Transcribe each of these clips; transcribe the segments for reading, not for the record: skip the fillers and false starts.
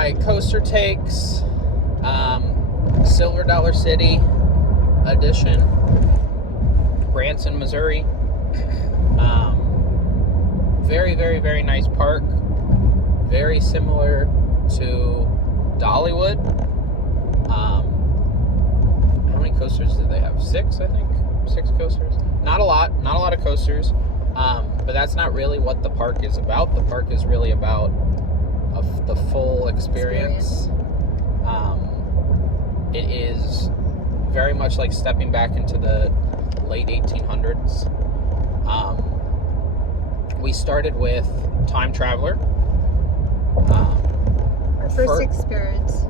my CoasterTakes Silver Dollar City edition, Branson, Missouri. Very, very, very nice park. Very similar to Dollywood. How many coasters did they have? 6, I think. 6 coasters. Not a lot of coasters. But that's not really what the park is about. The park is really about the full experience. It is very much like stepping back into the late 1800s. We started with Time Traveler. Our first experience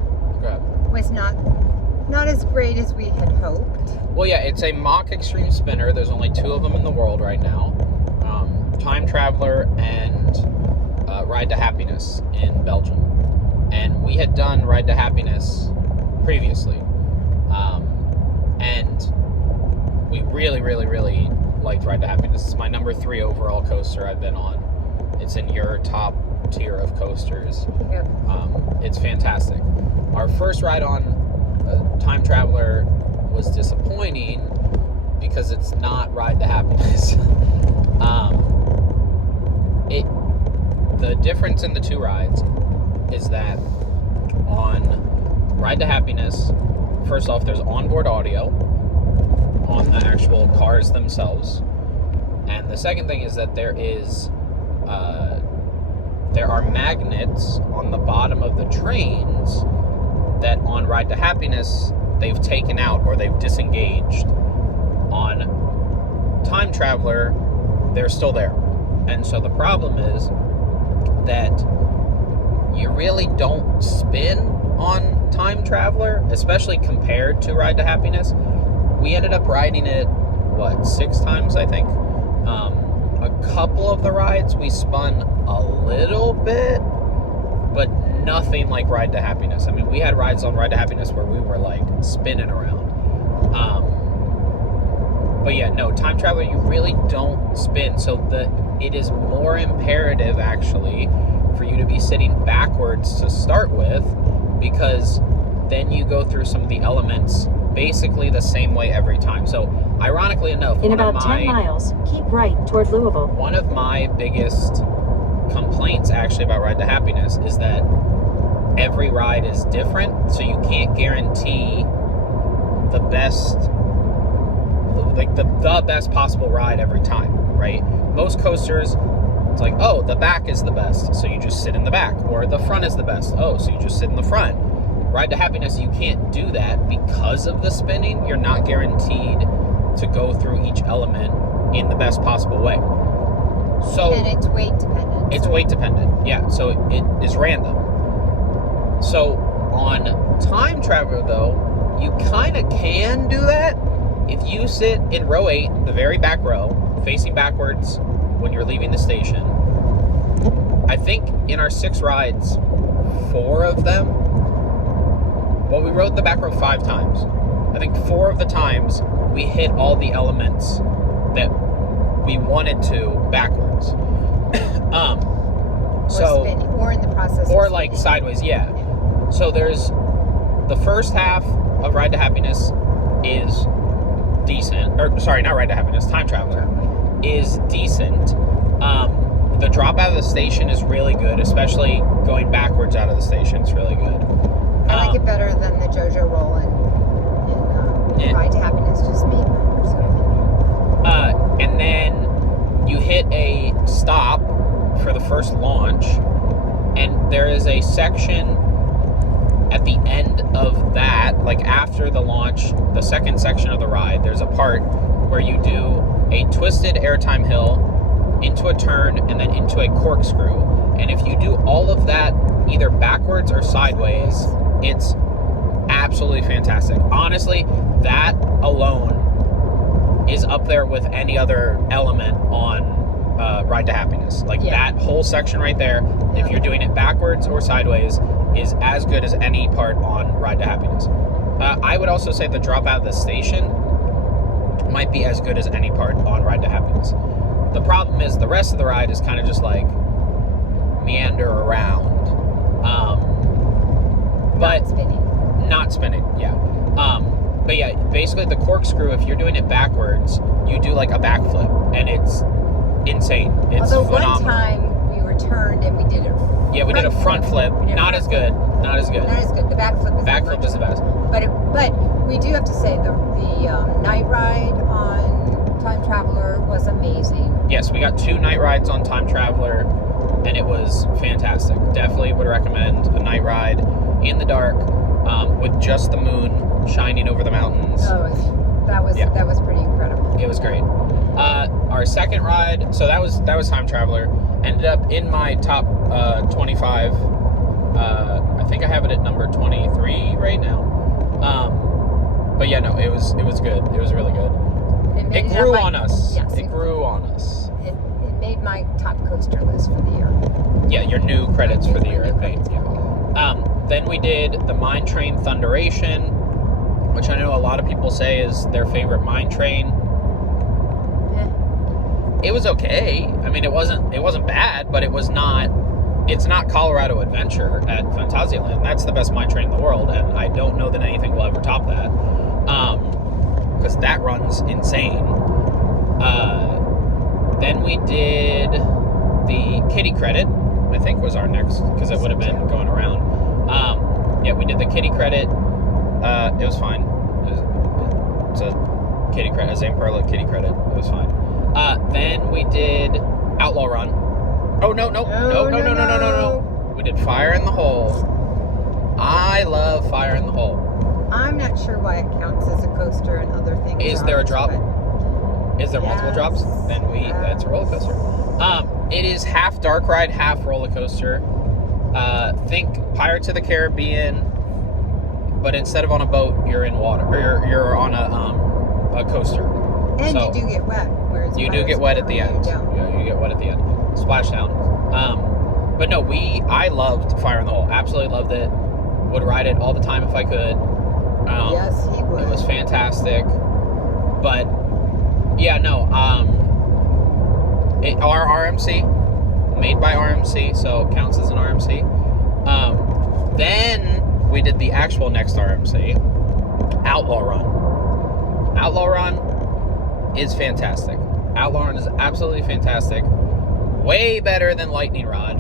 was not as great as we had hoped. Well, yeah, it's a mock extreme spinner. There's only 2 of them in the world right now. Time Traveler and Ride to Happiness in Belgium. And we had done Ride to Happiness previously. And we really, really, really liked Ride to Happiness. It's my number 3 overall coaster I've been on. It's in your top tier of coasters. Yep. It's fantastic. Our first ride on Time Traveler was disappointing because it's not Ride to Happiness. The difference in the 2 rides is that on Ride to Happiness, first off, there's onboard audio on the actual cars themselves, and the second thing is that there are magnets on the bottom of the trains that on Ride to Happiness they've taken out or they've disengaged. On Time Traveler, they're still there. And so the problem is that you really don't spin on Time Traveler, especially compared to Ride to Happiness. We ended up riding it, 6 times, I think. A couple of the rides we spun a little bit, but nothing like Ride to Happiness. I mean, we had rides on Ride to Happiness where we were like spinning around. But yeah, no, Time Traveler, you really don't spin. So it is more imperative, actually, for you to be sitting backwards to start with, because then you go through some of the elements basically the same way every time. So, ironically enough, in about 10 miles, keep right toward Louisville. One of my biggest complaints, actually, about Ride to Happiness is that every ride is different, so you can't guarantee the best, like the best possible ride every time, right? Most coasters, it's like, oh, the back is the best, so you just sit in the back, or the front is the best, oh, so you just sit in the front. Ride to Happiness, you can't do that because of the spinning. You're not guaranteed to go through each element in the best possible way. So, and it's weight dependent. It's weight dependent, yeah, so it is random. So on Time Traveler, though, you kind of can do that if you sit in row 8, the very back row, facing backwards when you're leaving the station. I think in our 6 rides, 4 of them, well, we rode the back row 5 times. I think 4 of the times we hit all the elements that we wanted to backwards. Or spinning, or in the process or of like spinning. Sideways, yeah. So there's the first half of Ride to Happiness is decent, or sorry, not Ride to Happiness, Time Traveler is decent. The drop out of the station is really good, especially going backwards out of the station. It's really good. I like it better than the JoJo roll in Ride to Happiness, just me. And then you hit a stop for the first launch, and there is a section at the end of that, like after the launch, the second section of the ride, there's a part where you do a twisted airtime hill into a turn and then into a corkscrew. And if you do all of that either backwards or sideways, it's absolutely fantastic. Honestly, that alone is up there with any other element on Ride to Happiness. Like that whole section right there, if you're doing it backwards or sideways, is as good as any part on Ride to Happiness. I would also say the drop out of the station might be as good as any part on Ride to Happiness. The problem is the rest of the ride is kind of just like meander around. not spinning, yeah. But yeah, basically the corkscrew, if you're doing it backwards, you do like a backflip, and it's insane. It's Although phenomenal. one time we were turned and we did a we did a front flip. Not as good. Not as good. Not as good. The backflip is Backflip is the best. But we do have to say the night ride on Time Traveler was amazing. Yes, we got 2 night rides on Time Traveler, and it was fantastic. Definitely would recommend a night ride in the dark with just the moon shining over the mountains. Oh, that was pretty incredible. It was great. Our second ride, so that was Time Traveler, ended up in my top 25. I think I have it at number 23 right now. But yeah, no, it was good. It was really good. It grew on us. Yes, it grew on us. It made my top coaster list for the year. Yeah, your new credits for the year, I New think. credits for the year. Then we did the Mine Train Thunderation, which I know a lot of people say is their favorite mine train. It was okay. I mean, it wasn't bad, but it's not Colorado Adventure at Phantasialand. That's the best mine train in the world, and I don't know that anything will ever top that. Because that runs insane. Then we did the Kitty Credit, I think was our next, because it would have been going around. Yeah, we did the Kitty Credit. It was fine. It's a Kitty Credit, a Zamperla Kitty Credit. It was fine. Then we did Outlaw Run. Oh, no. We did Fire in the Hole. I love Fire in the Hole. I'm not sure why it counts as a coaster and other things. Is there a drop? But Is there multiple drops? Then that's a roller coaster. It is half dark ride, half roller coaster. Think Pirates of the Caribbean, but instead of on a boat, you're in water, or you're on a coaster. And So, you do get wet. Whereas you do Pirates get of wet the at the Caribbean, end. you don't. Yeah, you get wet at the end. Splashdown. But no, I loved Fire in the Hole. Absolutely loved it. Would ride it all the time if I could. Yes, he would. It was fantastic. But yeah, no. Our RMC, made by RMC, so it counts as an RMC. Then we did the actual next RMC, Outlaw Run. Outlaw Run is fantastic. Outlaw Run is absolutely fantastic. Way better than Lightning Rod.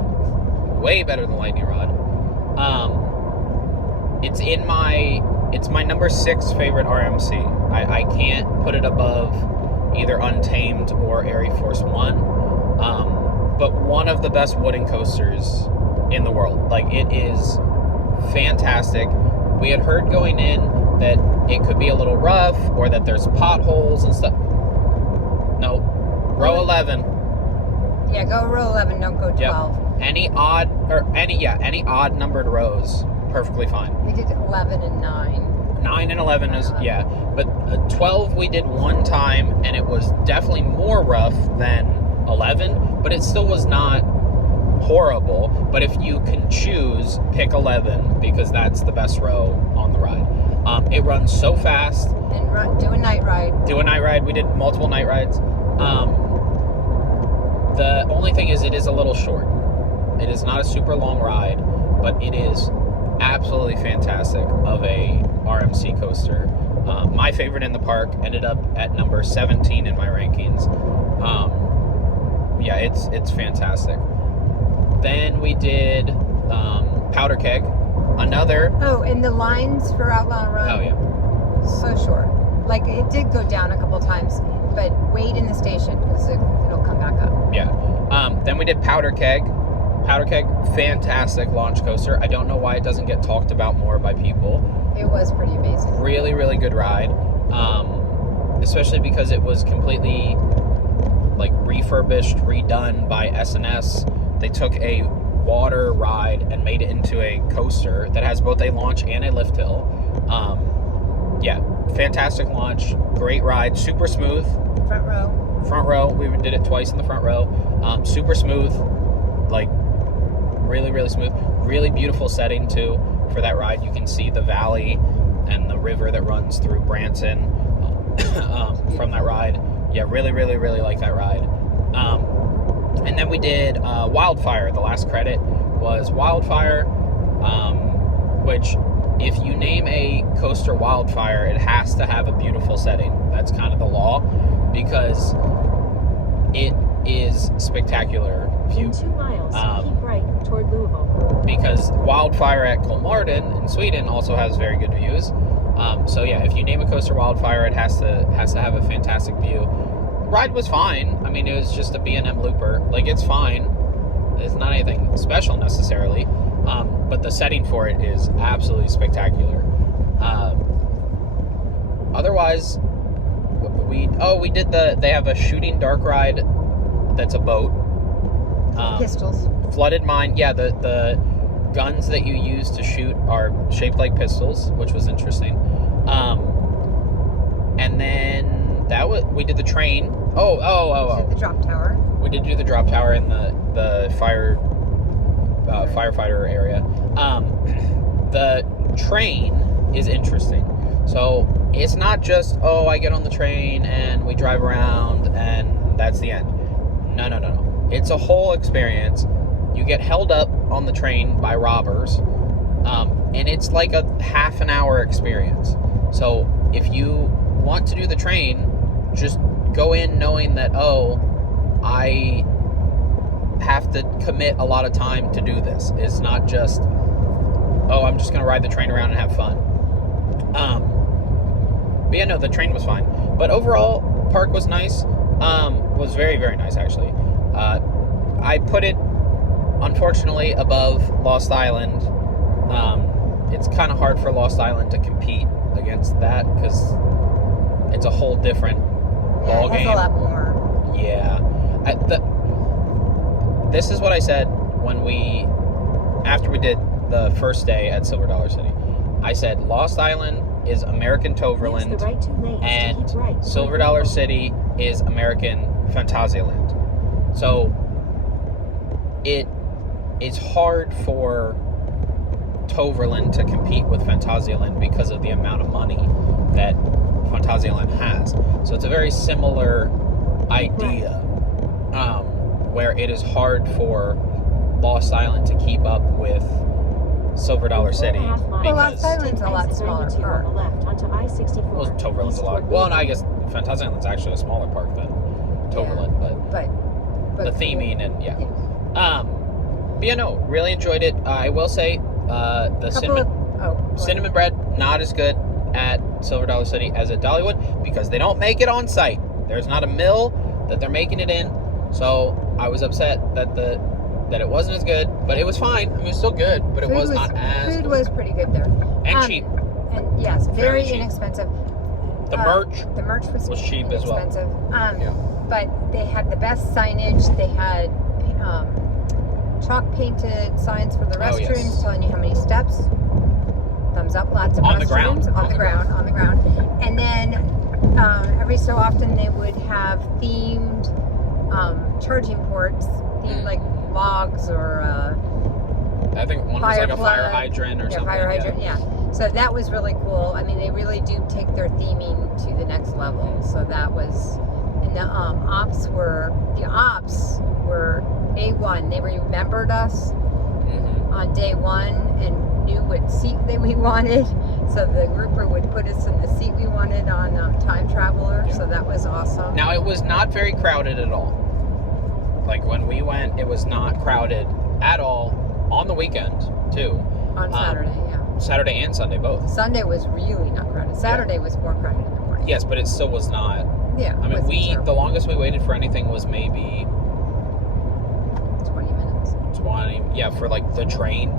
Way better than Lightning Rod. It's my number 6 favorite RMC. I can't put it above either Untamed or Airy Force 1. But one of the best wooden coasters in the world. Like, it is fantastic. We had heard going in that it could be a little rough, or that there's potholes and stuff. No. Row 11. Yeah, go row 11, don't go 12. Yep. Any odd numbered rows, perfectly fine. We did 11 and 9. 9 and 11 is, yeah. But 12 we did one time, and it was definitely more rough than 11, but it still was not horrible. But if you can choose, pick 11, because that's the best row on the ride. It runs so fast. And do a night ride. We did multiple night rides. The only thing is, it is a little short. It is not a super long ride, but it is absolutely fantastic of a RMC coaster. My favorite in the park, ended up at number 17 in my rankings. Yeah, it's fantastic. Then we did Powder Keg. Another. Oh, and the lines for Outlaw Run. Oh, yeah. So short. Like, it did go down a couple times, but wait in the station because it'll come back up. Yeah. Then we did Powder Keg. Powder Keg, fantastic launch coaster. I don't know why it doesn't get talked about more by people. It was pretty amazing. Really, really good ride. Especially because it was completely like refurbished, redone by S&S. They took a water ride and made it into a coaster that has both a launch and a lift hill. Yeah, fantastic launch, great ride, super smooth. Front row. Front row, we did it twice in the front row. Super smooth, like really, really smooth. Really beautiful setting too for that ride. You can see the valley and the river that runs through Branson from that ride. Yeah, really, really, really like that ride. And then we did Wildfire. The last credit was Wildfire, which if you name a coaster Wildfire, it has to have a beautiful setting. That's kind of the law, because it is spectacular view. In 2 miles, keep right toward Louisville. Because Wildfire at Kolmården in Sweden also has very good views. So yeah, if you name a coaster Wildfire, it has to have a fantastic view. Ride was fine. I mean, it was just a B&M looper. Like, it's fine. It's not anything special necessarily. But the setting for it is absolutely spectacular. Otherwise, we did they have a shooting dark ride that's a boat. Pistols. Flooded mine. Yeah, the guns that you use to shoot are shaped like pistols, which was interesting. And then we did the train. We did the drop tower. We did do the drop tower in the firefighter area. The train is interesting. So it's not just, I get on the train and we drive around and that's the end. No. It's a whole experience. You get held up on the train by robbers, and it's like a half an hour experience. So if you want to do the train, just go in knowing that, I have to commit a lot of time to do this. It's not just, I'm just going to ride the train around and have fun. But yeah, no, the train was fine. But overall, park was nice. Was very, very nice, actually. I put it, unfortunately, above Lost Island. It's kind of hard for Lost Island to compete against that because it's a whole different ball game. It has a lot more. Yeah. This is what I said after we did the first day at Silver Dollar City. I said Lost Island is American Toverland, Use the right 2 lanes and to keep right Silver toward Dollar Louisville. City is American Phantasialand. So it is hard for Toverland to compete with Phantasialand because of the amount of money that Phantasialand has. So it's a very similar idea, where it is hard for Lost Island to keep up with Silver Dollar City. Well, Lost Island's a lot smaller Exit 92 on park. the left onto I-64. Well, Toverland's a lot. Well, and I guess Phantasialand's actually a smaller park than Toverland, but the theming and yeah. But yeah, no, really enjoyed it. I will say the cinnamon bread not as good at Silver Dollar City as at Dollywood because they don't make it on site. There's not a mill that they're making it in, so I was upset that it wasn't as good, but it was fine. I mean, it was still good, but it was not as food good. was pretty good there And cheap. and yes, very cheap. inexpensive. The merch was cheap as well. inexpensive. Yeah. But they had the best signage. They had chalk painted signs for the restrooms, yes. telling you how many steps. Thumbs up, lots of On the restrooms ground. on the ground. And then every so often they would have themed charging ports, themed like logs or I think one was like a fire plug. hydrant or something. Fire hydrant, yeah. So that was really cool. I mean, they really do take their theming to the next level. So that was, and the ops were A1. They remembered us on day one and knew what seat that we wanted. So the grouper would put us in the seat we wanted on Time Traveler. Yeah. So that was awesome. Now, it was not very crowded at all. Like, when we went, it was not crowded at all on the weekend, too. On Saturday, yeah. Saturday and Sunday, both. Sunday was really not crowded. Saturday was more crowded in the morning. Yes, but it still was not. Yeah. I mean, wasn't terrible. the longest we waited for anything was maybe 20 minutes. 20, yeah, for like the train.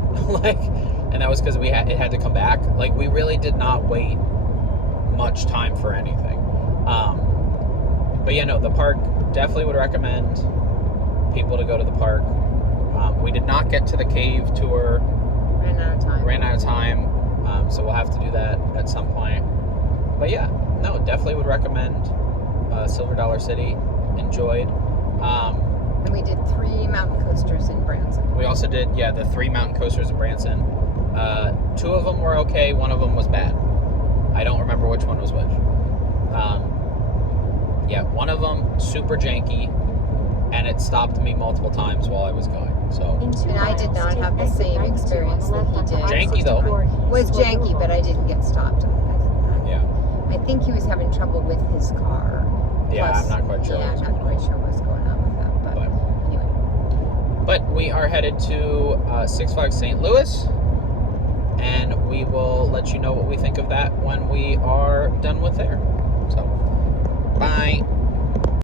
And that was because it had to come back. Like, we really did not wait much time for anything. But yeah, no, the park, definitely would recommend people to go to the park. We did not get to the cave tour. Ran out of time. So we'll have to do that at some point. But yeah, no, definitely would recommend Silver Dollar City. Enjoyed. And we did 3 mountain coasters in Branson. We also did, the 3 mountain coasters in Branson. 2 of them were okay, 1 of them was bad. I don't remember which one was which. One of them super janky, and it stopped me multiple times while I was going. So In 2 And I did miles, not take have the exit same 92 on the experience that left he onto did. Janky, though. I-64 It was east toward janky, Louisville. but I didn't get stopped. yeah, I think he was having trouble with his car. yeah, Plus, I'm not quite sure. Yeah, what's I'm not going quite on. sure what's going on with that. But anyway. But we are headed to Six Flags St. Louis, and we will let you know what we think of that when we are done with there. So, bye.